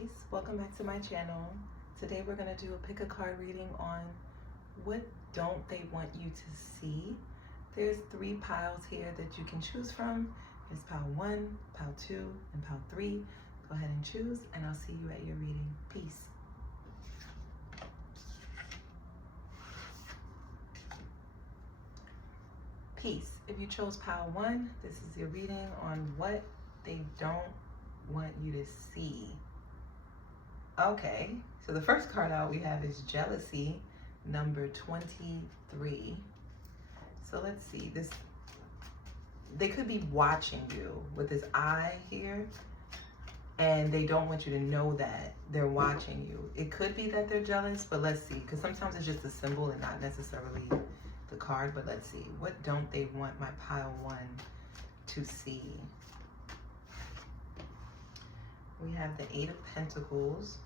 Peace, welcome back to my channel. Today we're going to do a pick a card reading on what don't they want you to see. There's 3 piles here that you can choose from. There's pile 1, pile 2, and pile 3. Go ahead and choose and I'll see you at your reading. Peace. Peace. If you chose pile 1, this is your reading on what they don't want you to see. Okay, so the first card out we have is jealousy, number 23. So let's see, they could be watching you with this eye here, and they don't want you to know that they're watching you. It could be that they're jealous, but let's see, because sometimes it's just a symbol and not necessarily the card, but let's see. What don't they want my pile 1 to see? We have the 8 of Pentacles.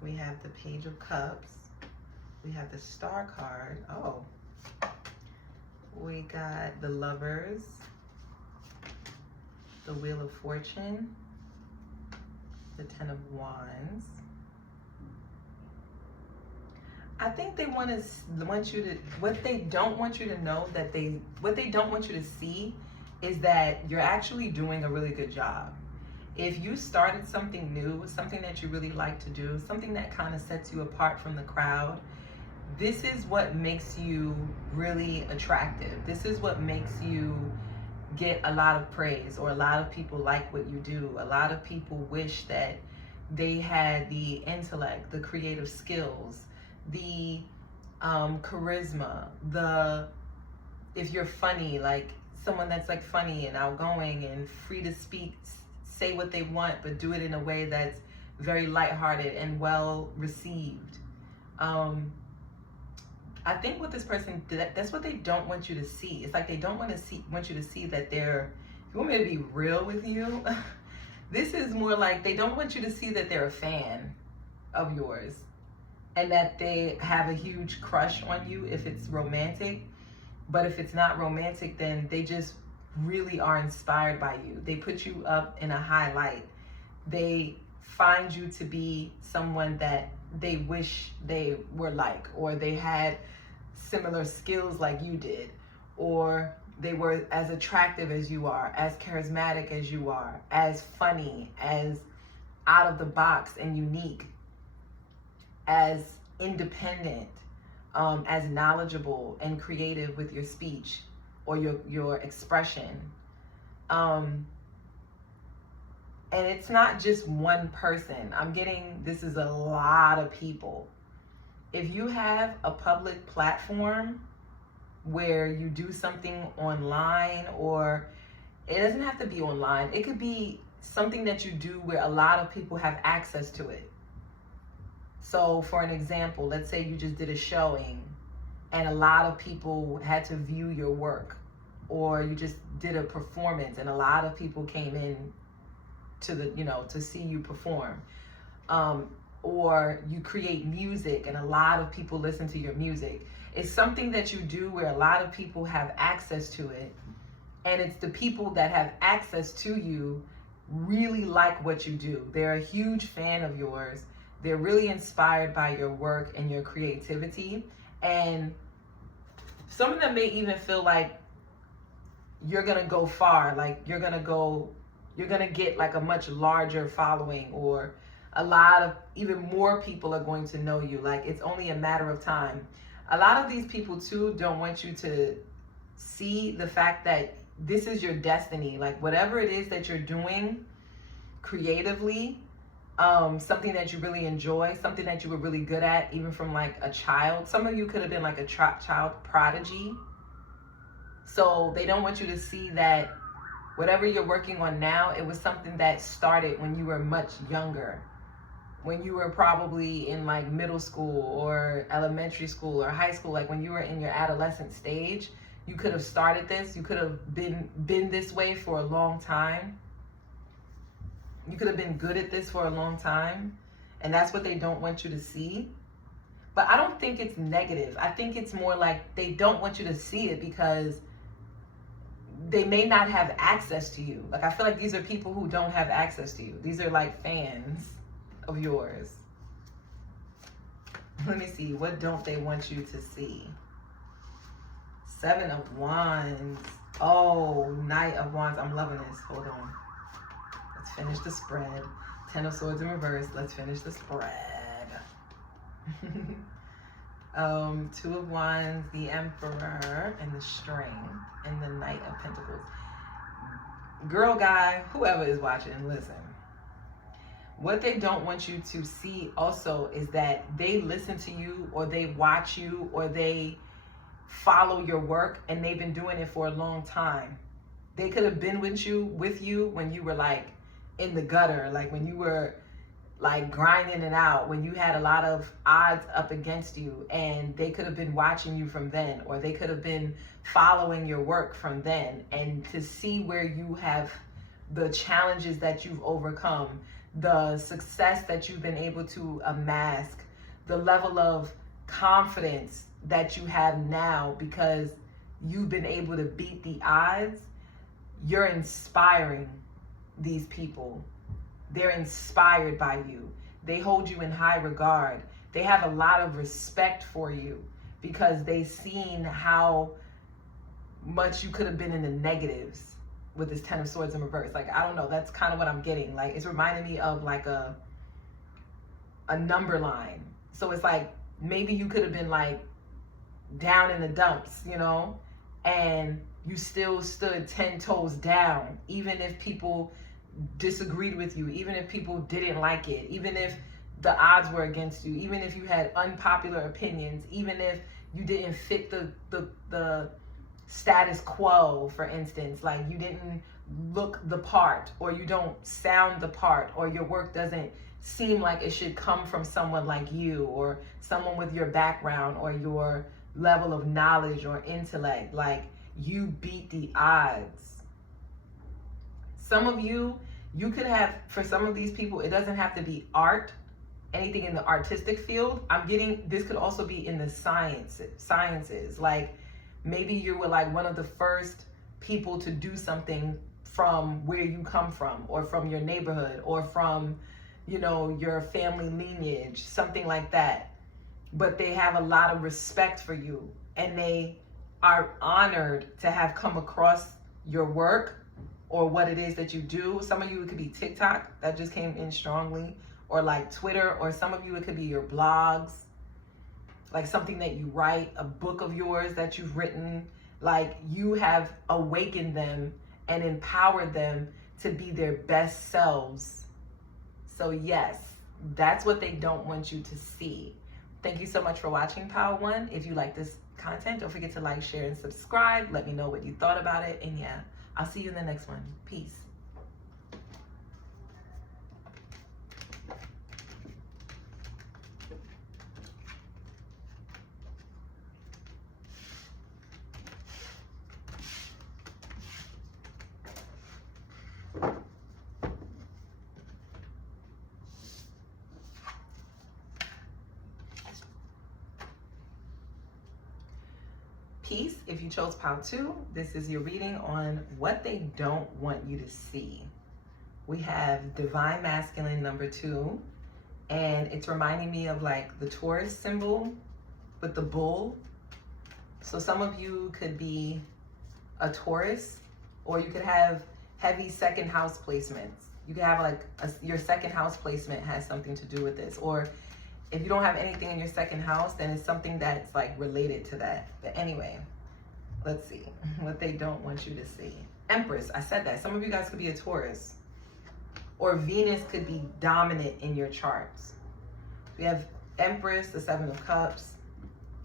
We have the Page of Cups. We have the Star card. Oh. We got the Lovers. The Wheel of Fortune. The 10 of Wands. I think they want you to, what they don't want you to know, what they don't want you to see is that you're actually doing a really good job. If you started something new, something that you really like to do, something that kind of sets you apart from the crowd, this is what makes you really attractive. This is what makes you get a lot of praise, or a lot of people like what you do. A lot of people wish that they had the intellect, the creative skills, the charisma, if you're funny, like someone that's like funny and outgoing and free to speak, say what they want, but do it in a way that's very lighthearted and well received. I think with this person, that's what they don't want you to see. It's like they don't want you to see that they're, if you want me to be real with you, this is more like they don't want you to see that they're a fan of yours and that they have a huge crush on you if it's romantic. But if it's not romantic, then they just really are inspired by you. They put you up in a high light. They find you to be someone that they wish they were like, or they had similar skills like you did, or they were as attractive as you are, as charismatic as you are, as funny, as out of the box and unique, as independent, as knowledgeable and creative with your speech or your expression. And it's not just one person. I'm getting, this is a lot of people. If you have a public platform where you do something online, or it doesn't have to be online, it could be something that you do where a lot of people have access to it. So for an example, let's say you just did a showing and a lot of people had to view your work, or you just did a performance and a lot of people came in to to see you perform. Or you create music and a lot of people listen to your music. It's something that you do where a lot of people have access to it, and it's the people that have access to you really like what you do. They're a huge fan of yours. They're really inspired by your work and your creativity. And some of them may even feel like you're gonna go far, like you're gonna get like a much larger following, or a lot of, even more people are going to know you. Like it's only a matter of time. A lot of these people too don't want you to see the fact that this is your destiny. Like whatever it is that you're doing creatively, something that you really enjoy, something that you were really good at, even from like a child. Some of you could have been like a child prodigy. So they don't want you to see that whatever you're working on now, it was something that started when you were much younger, when you were probably in like middle school or elementary school or high school. Like when you were in your adolescent stage, you could have started this. You could have been this way for a long time. You could have been good at this for a long time, and that's what they don't want you to see. But I don't think it's negative. I think it's more like they don't want you to see it because they may not have access to you. Like, I feel like these are people who don't have access to you. These are like fans of yours. Let me see. What don't they want you to see? 7 of Wands. Oh, Knight of Wands. I'm loving this. Hold on. Let's finish the spread. 10 of Swords in reverse. Let's finish the spread. 2 of Wands, the Emperor, and the String, and the Knight of Pentacles. Girl, guy, whoever is watching, listen. What they don't want you to see also is that they listen to you, or they watch you, or they follow your work, and they've been doing it for a long time. They could have been with you when you were like in the gutter, like when you were like grinding it out, when you had a lot of odds up against you, and they could have been watching you from then, or they could have been following your work from then. And to see where you have the challenges that you've overcome, the success that you've been able to amass, the level of confidence that you have now because you've been able to beat the odds, you're inspiring these people. They're inspired by you. They hold you in high regard. They have a lot of respect for you because they've seen how much you could have been in the negatives with this 10 of Swords in reverse. Like, I don't know, that's kind of what I'm getting. Like, it's reminding me of like a number line. So it's like, maybe you could have been like down in the dumps, you know, and you still stood 10 toes down, even if people disagreed with you, even if people didn't like it, even if the odds were against you, even if you had unpopular opinions, even if you didn't fit the status quo, for instance, like you didn't look the part, or you don't sound the part, or your work doesn't seem like it should come from someone like you, or someone with your background or your level of knowledge or intellect. Like, you beat the odds. Some of you could have, for some of these people, it doesn't have to be art, anything in the artistic field. I'm getting, this could also be in the sciences. Like, maybe you were like one of the first people to do something from where you come from, or from your neighborhood, or from, you know, your family lineage, something like that. But they have a lot of respect for you, and they are honored to have come across your work or what it is that you do. Some of you, it could be TikTok, that just came in strongly, or like Twitter, or some of you, it could be your blogs, like something that you write, a book of yours that you've written. Like, you have awakened them and empowered them to be their best selves. So yes, that's what they don't want you to see. Thank you so much for watching, Power One. If you like this content, don't forget to like, share, and subscribe. Let me know what you thought about it. And yeah, I'll see you in the next one. Peace. Peace. If you chose Pile 2, this is your reading on what they don't want you to see. We have Divine Masculine number 2, and it's reminding me of like the Taurus symbol with the bull. So some of you could be a Taurus, or you could have heavy second house placements. You could have like your second house placement has something to do with this, or if you don't have anything in your second house, then it's something that's like related to that. But anyway, let's see what they don't want you to see. Empress, I said that. Some of you guys could be a Taurus, or Venus could be dominant in your charts. We have Empress, the 7 of Cups.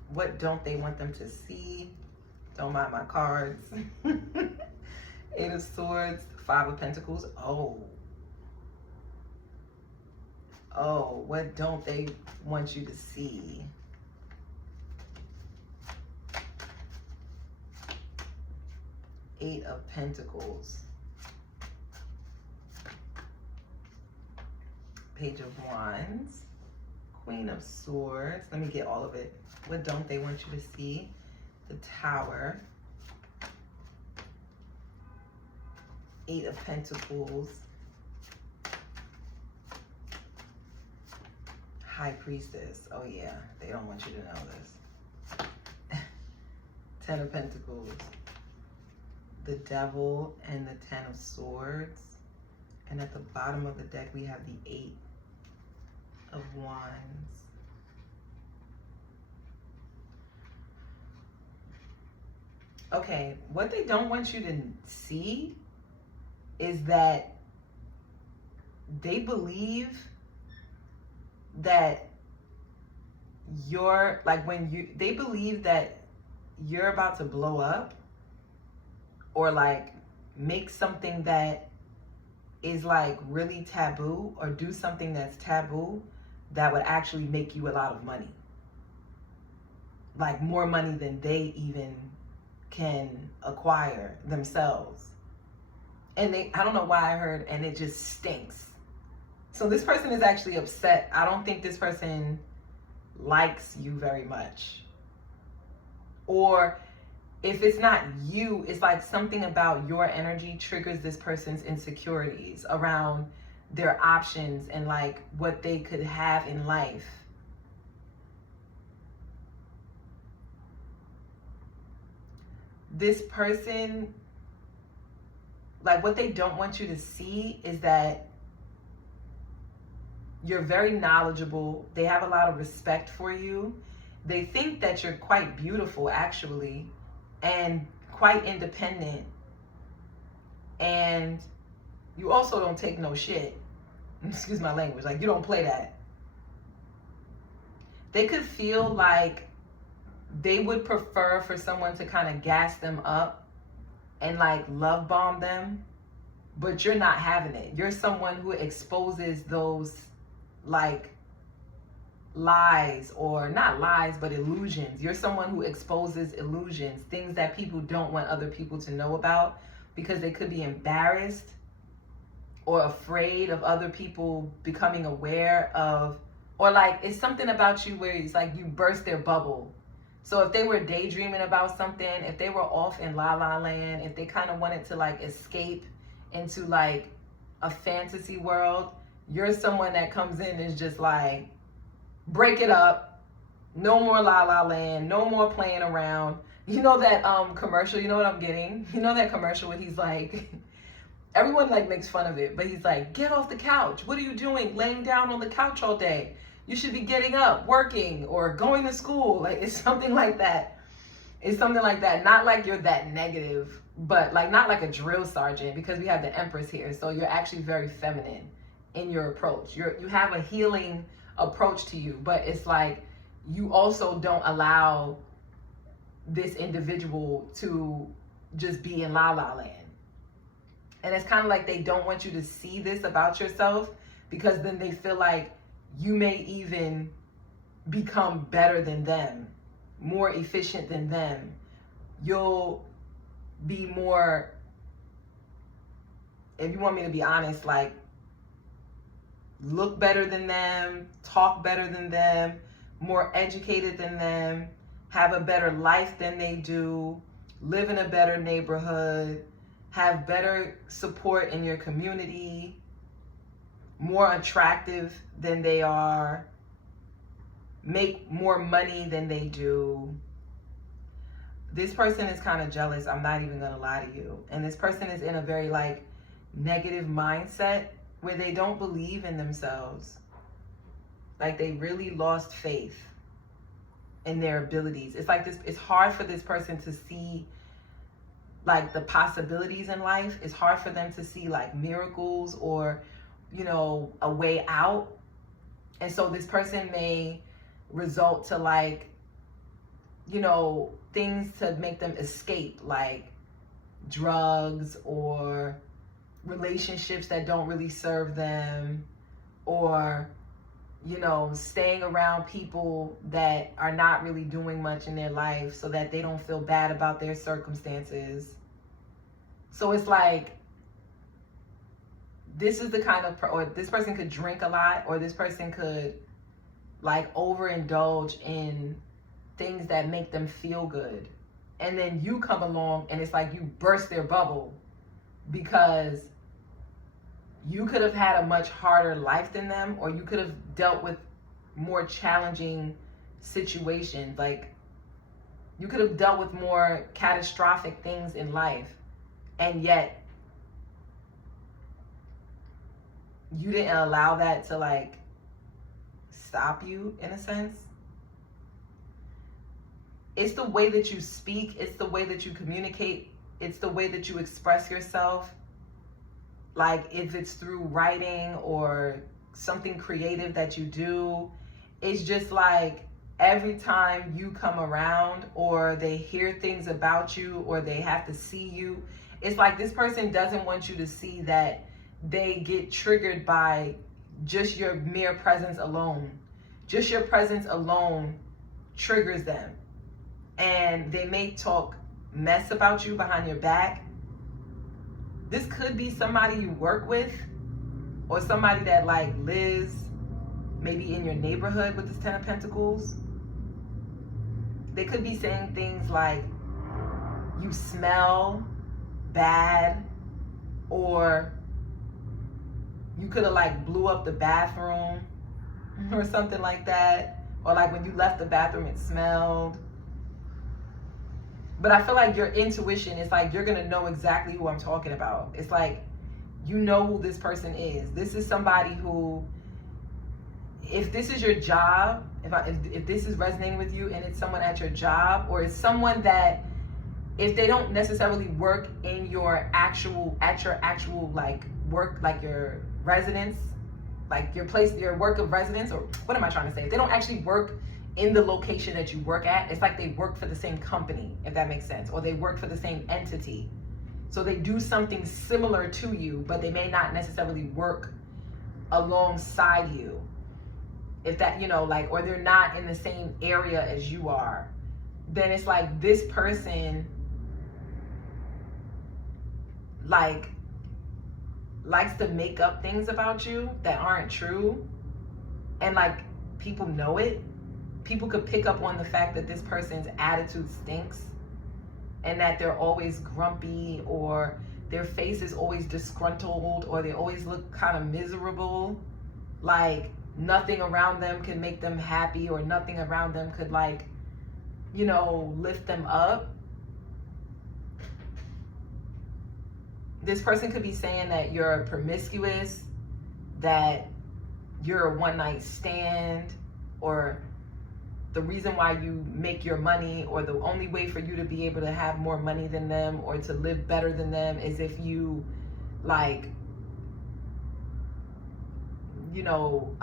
What don't they want them to see? Don't mind my cards. 8 of Swords, 5 of Pentacles. Oh, what don't they want you to see? Eight of Pentacles. Page of Wands. Queen of Swords. Let me get all of it. What don't they want you to see? The Tower. Eight of Pentacles. High Priestess. Oh yeah, they don't want you to know this. Ten of Pentacles. The Devil and the Ten of Swords. And at the bottom of the deck, we have the Eight of Wands. Okay, what they don't want you to see is that they believe that you're, like, they believe that you're about to blow up or like make something that is like really taboo or do something that's taboo that would actually make you a lot of money. Like more money than they even can acquire themselves. And I don't know why I heard, and it just stinks. So this person is actually upset. I don't think this person likes you very much. Or if it's not you, it's like something about your energy triggers this person's insecurities around their options and like what they could have in life. This person, like what they don't want you to see is that you're very knowledgeable. They have a lot of respect for you. They think that you're quite beautiful, actually, and quite independent. And you also don't take no shit. Excuse my language. Like, you don't play that. They could feel like they would prefer for someone to kind of gas them up and like love bomb them, but you're not having it. You're someone who exposes those like lies, or not lies, but illusions. You're someone who exposes illusions, things that people don't want other people to know about because they could be embarrassed or afraid of other people becoming aware of, or like it's something about you where it's like you burst their bubble. So if they were daydreaming about something, if they were off in la la land, if they kind of wanted to like escape into like a fantasy world, you're someone that comes in and is just like, break it up, no more la la land, no more playing around. You know that commercial, you know what I'm getting? You know that commercial where he's like, everyone like makes fun of it, but he's like, get off the couch. What are you doing laying down on the couch all day? You should be getting up, working, or going to school. Like, it's something like that. It's something like that. Not like you're that negative, but like not like a drill sergeant, because we have the Empress here. So you're actually very feminine in your approach. You have a healing approach to you, but it's like you also don't allow this individual to just be in la la land. And it's kind of like they don't want you to see this about yourself, because then they feel like you may even become better than them, more efficient than them. You'll be more, if you want me to be honest, like look better than them, talk better than them, more educated than them, have a better life than they do, live in a better neighborhood, have better support in your community, more attractive than they are, make more money than they do. This person is kind of jealous. I'm not even gonna lie to you. And this person is in a very like negative mindset where they don't believe in themselves. Like they really lost faith in their abilities. It's like this, it's hard for this person to see like the possibilities in life. It's hard for them to see like miracles or, you know, a way out. And so this person may result to like, you know, things to make them escape, like drugs or relationships that don't really serve them, or, you know, staying around people that are not really doing much in their life so that they don't feel bad about their circumstances. So it's like, this is the kind of, or this person could drink a lot, or this person could like overindulge in things that make them feel good. And then you come along and it's like you burst their bubble. because you could have had a much harder life than them, or you could have dealt with more challenging situations. Like, you could have dealt with more catastrophic things in life, and yet you didn't allow that to like stop you, in a sense. It's the way that you speak, it's the way that you communicate, it's the way that you express yourself. Like, if it's through writing or something creative that you do, it's just like every time you come around, or they hear things about you, or they have to see you, it's like this person doesn't want you to see that they get triggered by just your mere presence alone. Just your presence alone triggers them. And they may talk mess about you behind your back. This could be somebody you work with, or somebody that like lives maybe in your neighborhood with this Ten of Pentacles. They could be saying things like, you smell bad, or you could have like blew up the bathroom or something like that. Or like when you left the bathroom, it smelled. But I feel like your intuition is like, you're going to know exactly who I'm talking about. It's like, you know who this person is. This is somebody who, if this is your job, if this is resonating with you and it's someone at your job, or it's someone that, if they don't necessarily work in your actual, like work, like your residence, like your place, your work of residence, or what am I trying to say? If they don't actually work in the location that you work at, it's like they work for the same company, if that makes sense, or they work for the same entity. So they do something similar to you, but they may not necessarily work alongside you. If that, you know, like, or they're not in the same area as you are, then it's like this person like likes to make up things about you that aren't true, and like people know it. People could pick up on the fact that this person's attitude stinks, and that they're always grumpy, or their face is always disgruntled, or they always look kind of miserable. Like nothing around them can make them happy, or nothing around them could like, you know, lift them up. This person could be saying that you're promiscuous, that you're a one-night stand, or the reason why you make your money, or the only way for you to be able to have more money than them or to live better than them is if you like, you know,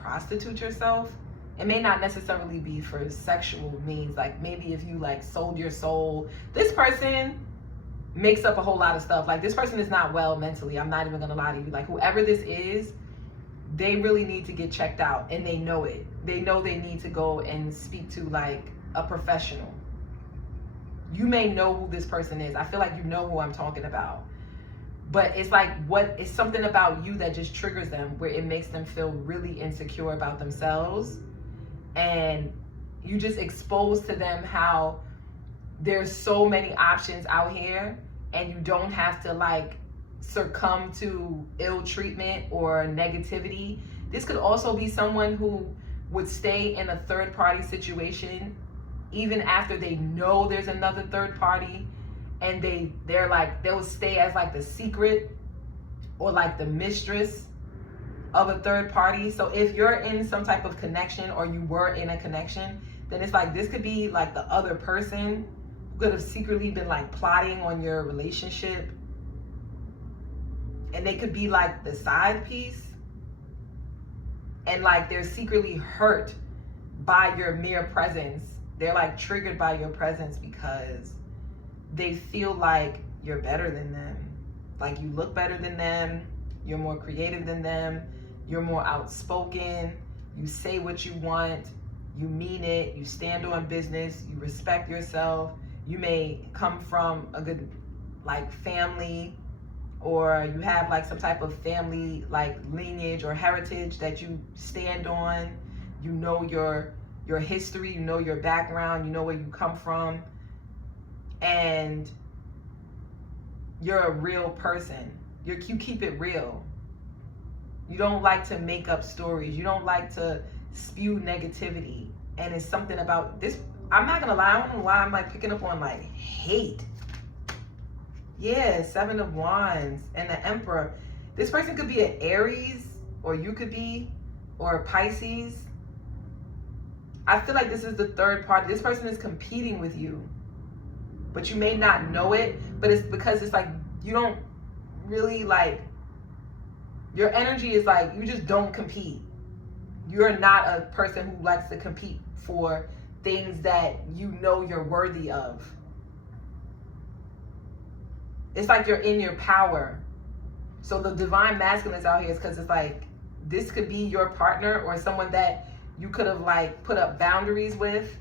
prostitute yourself. It may not necessarily be for sexual means. Like maybe if you like sold your soul. This person makes up a whole lot of stuff. Like this person is not well mentally. I'm not even gonna lie to you. Like whoever this is, they really need to get checked out, and they know it. They know they need to go and speak to like a professional. You may know who this person is. I feel like you know who I'm talking about. But it's like, it's something about you that just triggers them, where it makes them feel really insecure about themselves. And you just expose to them how there's so many options out here, and you don't have to like succumb to ill treatment or negativity. This could also be someone who would stay in a third party situation even after they know there's another third party, and they're like, they'll stay as like the secret or like the mistress of a third party. So if you're in some type of connection, or you were in a connection, then it's like this could be like the other person who could have secretly been like plotting on your relationship, and they could be like the side piece, and like they're secretly hurt by your mere presence. They're like triggered by your presence because they feel like you're better than them. Like you look better than them, you're more creative than them, you're more outspoken, you say what you want, you mean it, you stand on business, you respect yourself. You may come from a good like family, or you have like some type of family like lineage or heritage that you stand on. You know your history, you know your background, you know where you come from. And you're a real person. You keep it real. You don't like to make up stories. You don't like to spew negativity. And it's something about this. I'm not gonna lie. I don't know why I'm like picking up on like hate. Yeah, 7 of Wands and the Emperor. This person could be an Aries, or you could be, or a Pisces. I feel like this is the third party. This person is competing with you, but you may not know it. But it's because it's like you don't really like. Your energy is like you just don't compete. You're not a person who likes to compete for things that you know you're worthy of. It's like you're in your power. So the divine masculine is out here is because it's like this could be your partner or someone that you could have like put up boundaries with,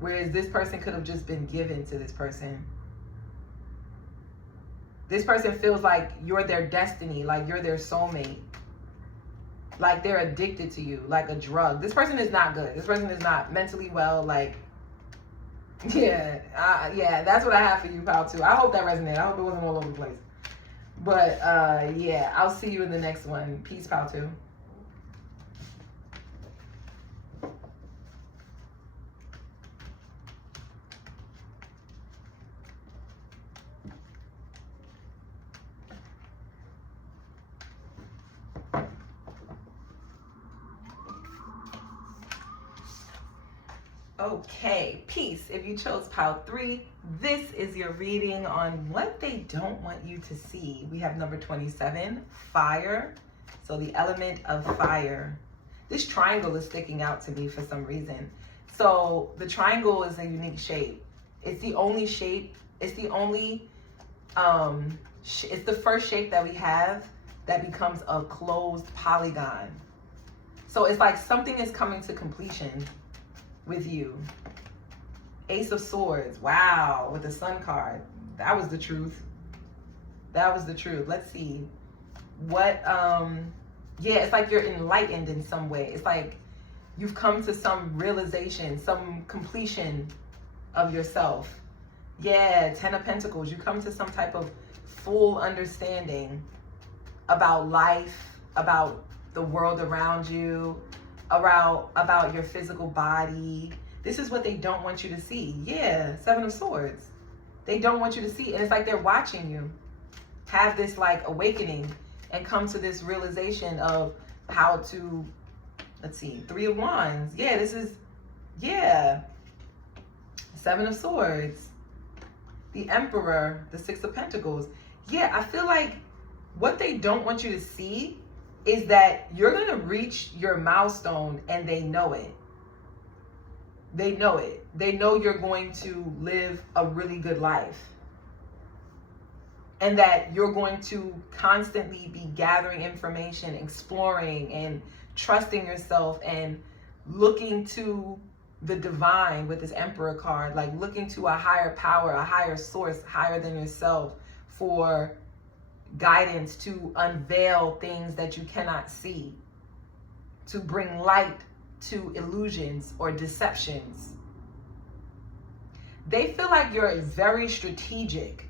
whereas this person could have just been given to this person. This person feels like you're their destiny, like you're their soulmate, like they're addicted to you, like a drug. This person is not good. This person is not mentally well. Like, yeah, that's what I have for you, pal, too. I hope that resonated. I hope it wasn't all over the place. But, yeah, I'll see you in the next one. Peace, pal, too. Okay, peace. If you chose pile 3, this is your reading on what they don't want you to see. We have number 27, fire. So the element of fire. This triangle is sticking out to me for some reason. So the triangle is a unique shape. It's the only shape. It's the only, it's the first shape that we have that becomes a closed polygon. So it's like something is coming to completion with you. Ace of Swords. Wow, with the Sun card. That was the truth. That was the truth. Let's see. What, yeah, it's like you're enlightened in some way. It's like you've come to some realization, some completion of yourself. Yeah, 10 of Pentacles. You come to some type of full understanding about life, about the world around you, about your physical body. This is what they don't want you to see. Yeah, 7 of Swords. They don't want you to see. And it's like they're watching you have this like awakening and come to this realization of how to, let's see, 3 of Wands. Yeah, this is, yeah, 7 of Swords. The Emperor, the 6 of Pentacles. Yeah, I feel like what they don't want you to see is that you're going to reach your milestone and they know it. They know it. They know you're going to live a really good life. And that you're going to constantly be gathering information, exploring and trusting yourself and looking to the divine with this Emperor card, like looking to a higher power, a higher source, higher than yourself for guidance to unveil things that you cannot see, to bring light to illusions or deceptions. They feel like you're very strategic,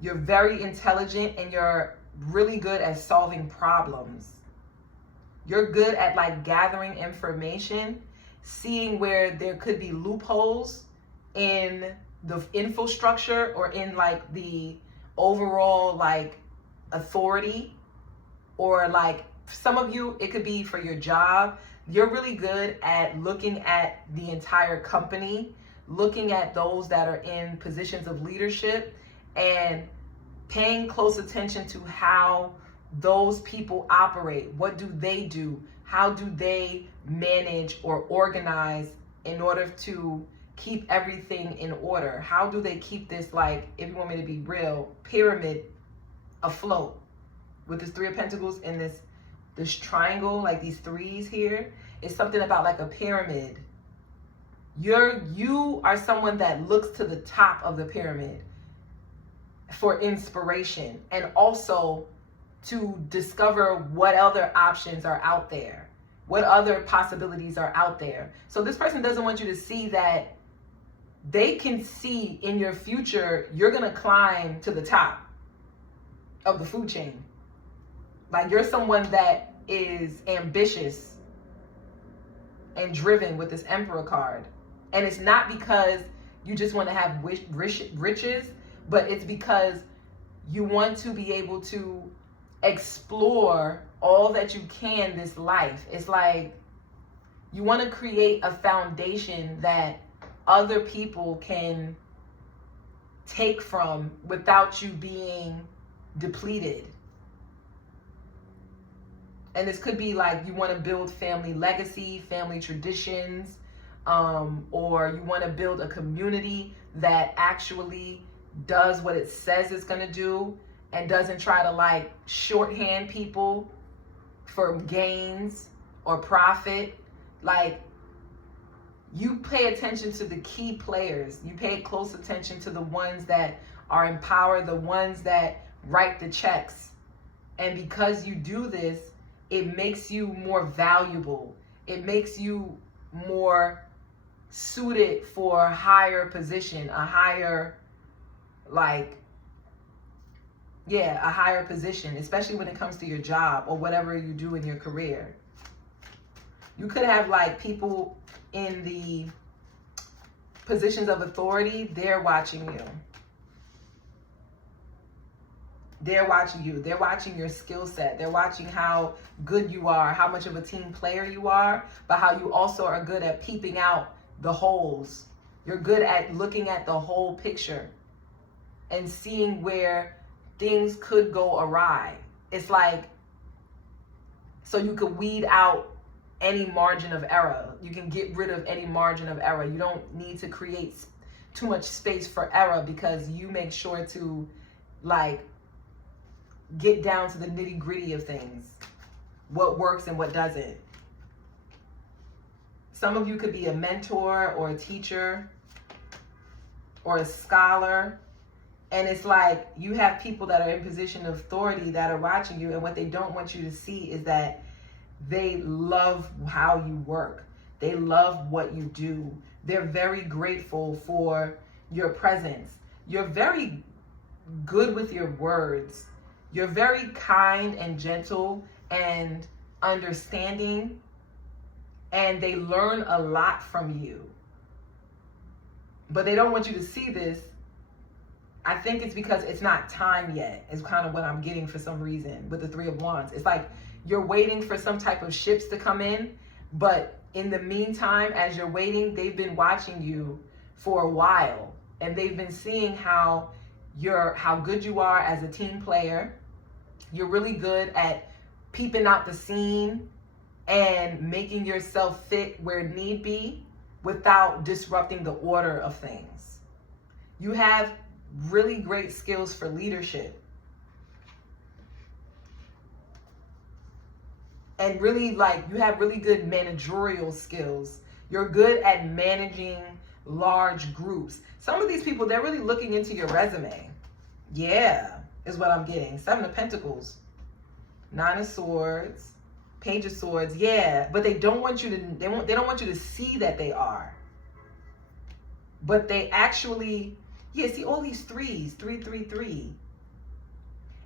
you're very intelligent, and you're really good at solving problems. You're good at like gathering information, seeing where there could be loopholes in the infrastructure or in like the overall like authority, or like some of you, it could be for your job. You're really good at looking at the entire company, looking at those that are in positions of leadership and paying close attention to how those people operate. What do they do? How do they manage or organize in order to keep everything in order? How do they keep this, like, if you want me to be real, pyramid afloat? With this 3 of Pentacles and this triangle, like these threes here, it's something about like a pyramid. You are someone that looks to the top of the pyramid for inspiration and also to discover what other options are out there, what other possibilities are out there. So this person doesn't want you to see that they can see in your future you're gonna climb to the top. of the food chain. Like, you're someone that is ambitious and driven with this Emperor card. And it's not because you just want to have riches, but it's because you want to be able to explore all that you can this life. It's like you want to create a foundation that other people can take from without you being depleted. And this could be like you want to build family legacy, family traditions, or you want to build a community that actually does what it says it's going to do and doesn't try to like shorthand people for gains or profit. Like, you pay attention to the key players. You pay close attention to the ones that are in power, the ones that write the checks. And because you do this, it makes you more valuable. It makes you more suited for a higher position, a higher, a higher position, especially when it comes to your job or whatever you do in your career. You could have like people in the positions of authority, they're watching you. They're watching you. They're watching your skill set. They're watching how good you are, how much of a team player you are, but how you also are good at peeping out the holes. You're good at looking at the whole picture and seeing where things could go awry. It's like, so you could weed out any margin of error. You can get rid of any margin of error. You don't need to create too much space for error because you make sure to like get down to the nitty gritty of things, what works and what doesn't. Some of you could be a mentor or a teacher or a scholar. And it's like you have people that are in position of authority that are watching you, and what they don't want you to see is that they love how you work. They love what you do. They're very grateful for your presence. You're very good with your words. You're very kind and gentle and understanding, and they learn a lot from you. But they don't want you to see this. I think it's because it's not time yet, is kind of what I'm getting for some reason with the Three of Wands. It's like you're waiting for some type of ships to come in, but in the meantime, as you're waiting, they've been watching you for a while, and they've been seeing how good you are as a team player. You're really good at peeping out the scene and making yourself fit where need be without disrupting the order of things. You have really great skills for leadership. And really, like, you have really good managerial skills. You're good at managing large groups. Some of these people, they're really looking into your resume. Yeah, is what I'm getting. Seven of Pentacles, Nine of Swords, Page of Swords. Yeah, but they don't want you to, they don't want you to see that they are. But they actually, yeah, see all these threes, 3, 3, 3.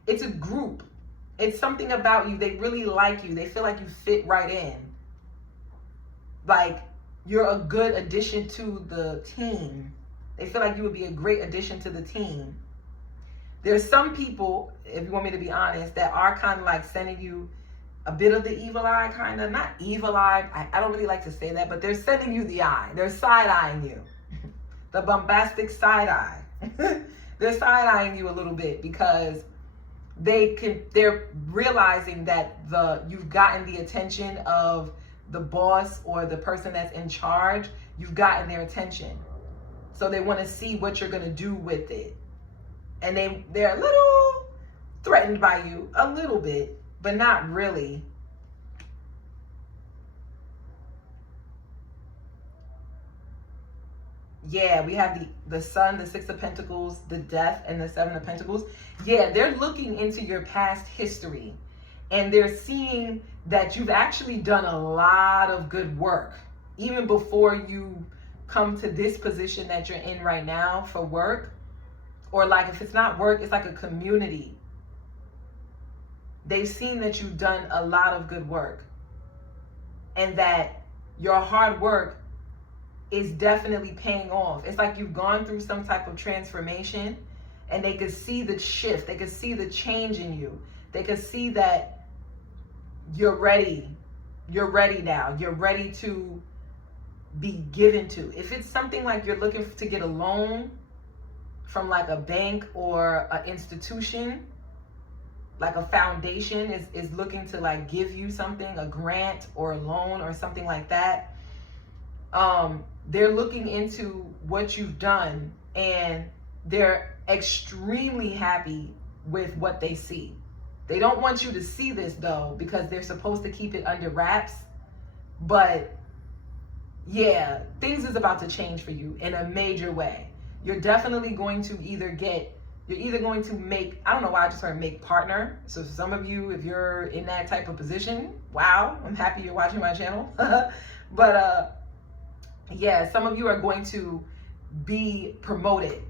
It's a group. It's something about you. They really like you. They feel like you fit right in. Like, you're a good addition to the team. They feel like you would be a great addition to the team. There's some people, if you want me to be honest, that are kind of like sending you a bit of the evil eye, kind of. Not evil eye. I don't really like to say that, but they're sending you the eye. They're side-eyeing you. The bombastic side eye. They're side-eyeing you a little bit because they're realizing that you've gotten the attention of the boss or the person that's in charge. You've gotten their attention. So they want to see what you're going to do with it. And they're a little threatened by you, a little bit, but not really. Yeah, we have the Sun, the Six of Pentacles, the Death, and the Seven of Pentacles. Yeah, they're looking into your past history, and they're seeing that you've actually done a lot of good work, even before you come to this position that you're in right now for work. Or like if it's not work, it's like a community. they've seen that you've done a lot of good work, and that your hard work is definitely paying off. It's like you've gone through some type of transformation, and they could see the shift. They could see the change in you. They could see that you're ready. You're ready now. You're ready to be given to. If it's something like you're looking to get a loan from like a bank or an institution, like a foundation is looking to like give you something, a grant or a loan or something like that. They're looking into what you've done, and they're extremely happy with what they see. They don't want you to see this though, because they're supposed to keep it under wraps. But yeah, things is about to change for you in a major way. You're definitely going to you're either going to make, I don't know why I just heard make partner. So for some of you, if you're in that type of position, wow, I'm happy you're watching my channel. But yeah, some of you are going to be promoted.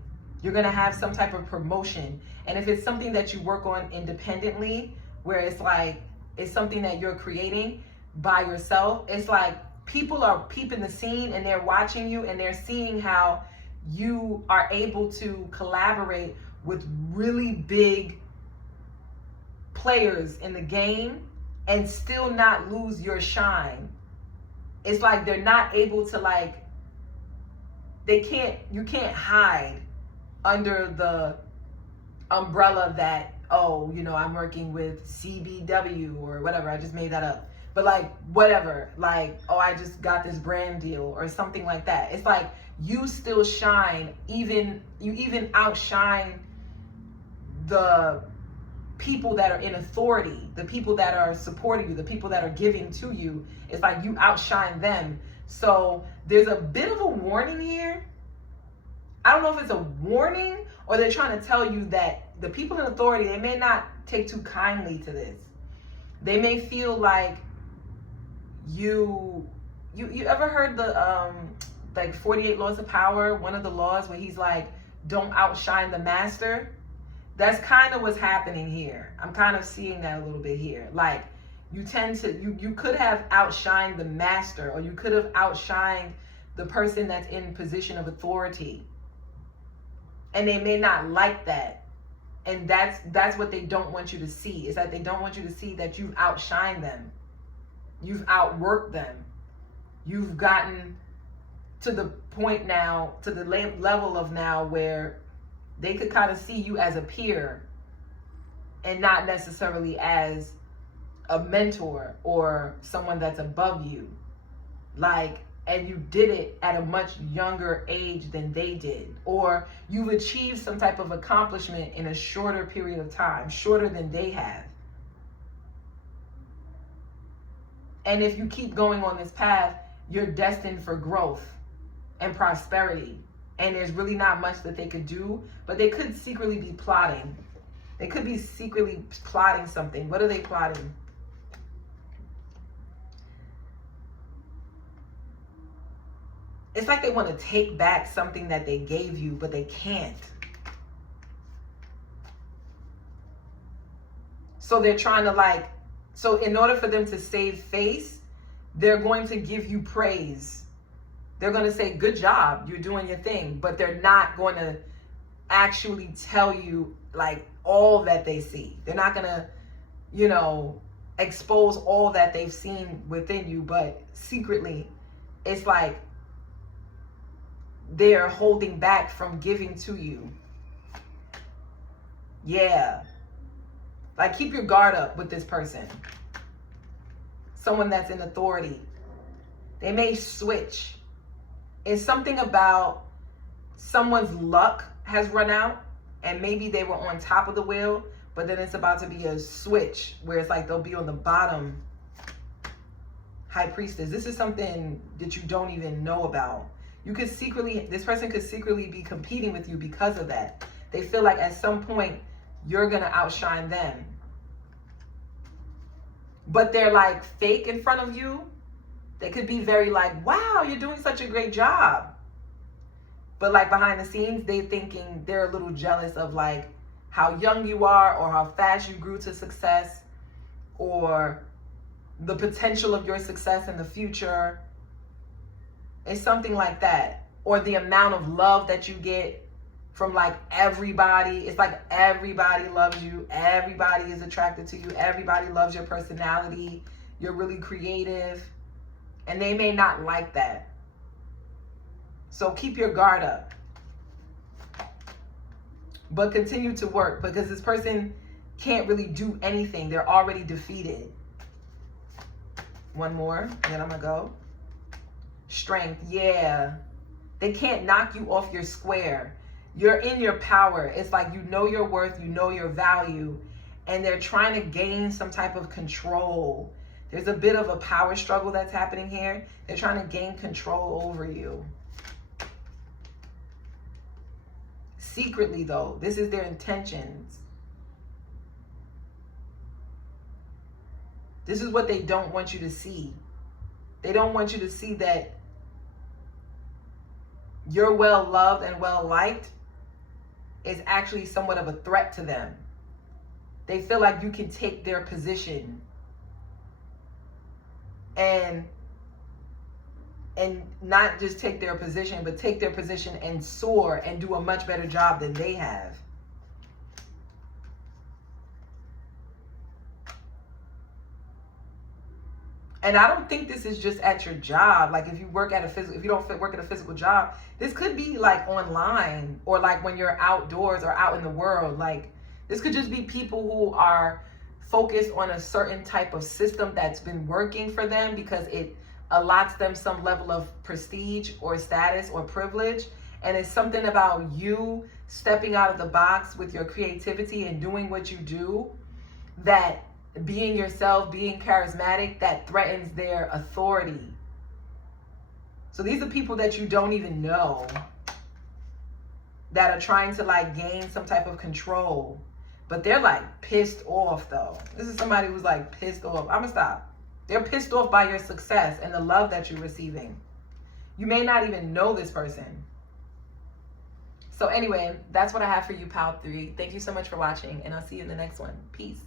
You're going to have some type of promotion. And if it's something that you work on independently, where it's like, it's something that you're creating by yourself, it's like people are peeping the scene and they're watching you, and they're seeing how you are able to collaborate with really big players in the game and still not lose your shine. It's like they're not able to like, you can't hide under the umbrella that, oh, you know, I'm working with CBW or whatever. I just made that up. But like, whatever, like, oh, I just got this brand deal or something like that. It's like you still shine, you even outshine the people that are in authority, the people that are supporting you, the people that are giving to you. It's like you outshine them. So there's a bit of a warning here. I don't know if it's a warning or they're trying to tell you that the people in authority, they may not take too kindly to this. They may feel like you ever heard the like 48 laws of power, one of the laws where he's like, don't outshine the master? That's kind of what's happening here. I'm kind of seeing that a little bit here. Like you could have outshined the master, or you could have outshined the person that's in position of authority. And they may not like that. And that's what they don't want you to see, is that they don't want you to see that you've outshined them. You've outworked them. You've gotten to the point now, to the level of now where they could kind of see you as a peer and not necessarily as a mentor or someone that's above you. Like, and you did it at a much younger age than they did, or you've achieved some type of accomplishment in a shorter period of time, shorter than they have. And if you keep going on this path, you're destined for growth and prosperity. And there's really not much that they could do, but they could secretly be plotting. They could be secretly plotting something. What are they plotting? It's like they want to take back something that they gave you, but they can't. So they're trying to like, so in order for them to save face, they're going to give you praise. They're going to say, good job, you're doing your thing. But they're not going to actually tell you like all that they see. They're not going to, you know, expose all that they've seen within you. But secretly, it's like they're holding back from giving to you. Yeah. Like, keep your guard up with this person. Someone that's in authority. They may switch. It's something about someone's luck has run out, and maybe they were on top of the wheel, but then it's about to be a switch where it's like they'll be on the bottom. High Priestess. This is something that you don't even know about. You could secretly, this person could secretly be competing with you because of that. They feel like at some point you're going to outshine them. But they're like fake in front of you. They could be very like, wow, you're doing such a great job. But like behind the scenes, they're thinking, they're a little jealous of like how young you are or how fast you grew to success. or the potential of your success in the future. It's something like that. Or the amount of love that you get from like everybody. It's like everybody loves you. Everybody is attracted to you. Everybody loves your personality. You're really creative. And they may not like that. So keep your guard up. But continue to work, because this person can't really do anything. They're already defeated. One more, and then I'm going to go. Strength, yeah. They can't knock you off your square. You're in your power. It's like you know your worth, you know your value, and they're trying to gain some type of control. There's a bit of a power struggle that's happening here. They're trying to gain control over you. Secretly, though, this is their intentions. This is what they don't want you to see. They don't want you to see that you're well loved and well liked is actually somewhat of a threat to them. They feel like you can take their position and not just take their position, but take their position and soar and do a much better job than they have. And I don't think this is just at your job. Like if you work at if you don't work at a physical job, this could be like online, or like when you're outdoors or out in the world. Like this could just be people who are focused on a certain type of system that's been working for them because it allots them some level of prestige or status or privilege. And it's something about you stepping out of the box with your creativity and doing what you do, that being yourself, being charismatic, that threatens their authority. So these are people that you don't even know that are trying to like gain some type of control, but they're like pissed off though. This is somebody who's like pissed off. I'm gonna stop. They're pissed off by your success and the love that you're receiving. You may not even know this person. So anyway, that's what I have for you, Pal 3. Thank you so much for watching, and I'll see you in the next one. Peace.